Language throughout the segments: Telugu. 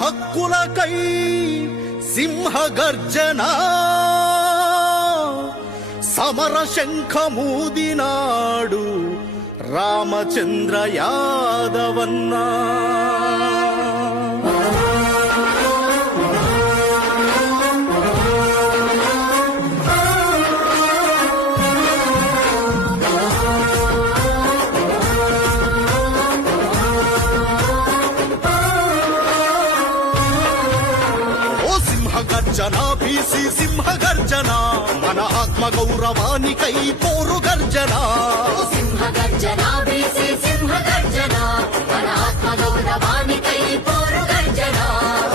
హక్కులకై సింహగర్జన సమర శంఖమూదినాడు రామచంద్ర యాదవన్నా. గర్జన బీసీ సింహ గర్జన మన ఆత్మ గౌరవానికై పోరు గర్జన. సింహ గర్జన బీసీ సింహ గర్జన మన ఆత్మ గౌరవానికై పోరు గర్జన.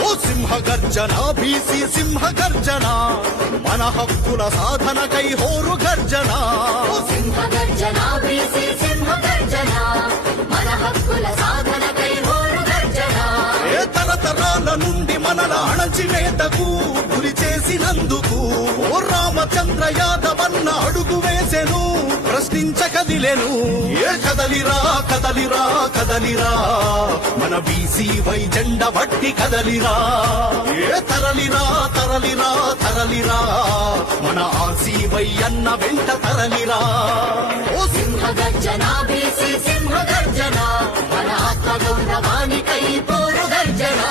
ఓ సింహ గర్జన బీసీ సింహ గర్జన మన హక్కుల సాధనకై హోరు గర్జన. సింహ గర్జన బీసీ సింహ గర్జన మన హక్కుల సాధనకై హోరు గర్జన. ఏ తరతరాల నుండి మనల అణచివేతకు గురి చేసినందుకు ఓ రామచంద్ర యాదవన్న అడుగు వేసెను, ప్రశ్నించ కదిలెను. ఏ కదలిరా కదలిరా కదలిరా మన బీసీ వై జెండ బట్టి కదలిరా. ఏ తరలిరా తరలిరా తరలిరా మన ఆసీ వై అన్న వెంట తరలిరా. ఓ సింహ గర్జన బీసీ సింహ గర్జన మన ఆత్మ గౌరవానికై పోరు గర్జన.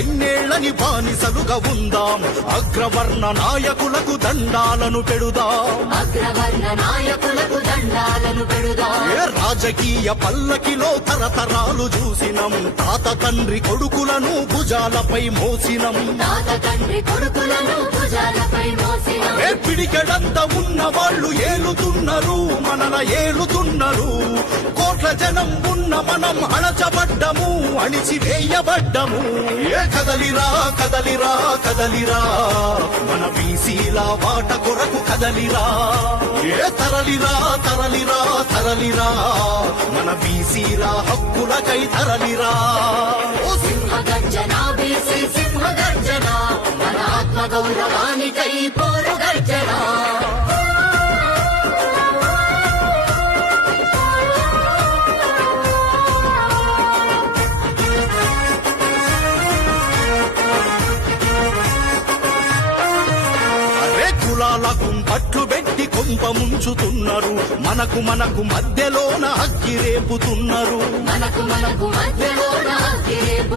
ఎన్నేళ్లని బానిసలుగా ఉందాం, అగ్రవర్ణ నాయకులకు దండాలను పెడుదాం. అగ్రవర్ణ నాయకులకు దండాలను పెడుదాం. ఏ రాజకీయ పల్లకిలో తరతరాలు చూసినం, తాత తండ్రి కొడుకులను భుజాలపై మోసినం. తాత తండ్రి కొడుకులను భుజాలపై మోసినం. ఏ పిడికెడంత ఉన్న వాళ్ళు ఏలుతున్నారు, మనల ఏలుతున్నారు. కోట్ల జనం ఉన్న మనం అణచబడ్డము, అణిచివేయబడ్డము. ఏ కదలిరా కదలిరా కదలిరా మన బీసీల వాట కొరకు కదలిరా. ఏ తరలిరా తరలిరా తరలిరా మన బీసీల హక్కులకై తరలిరా. ఓ సింహ గర్జన బీసీ సింహ గర్జన మన ఆత్మ గౌరవానికై పోరు గర్జన. పట్లు పెట్టి కొంప ముంచుతున్నారు, మనకు మనకు మధ్యలోన అగ్గి రేపుతున్నారు. మనకు మనకు మధ్యలోన అగ్గి రేపు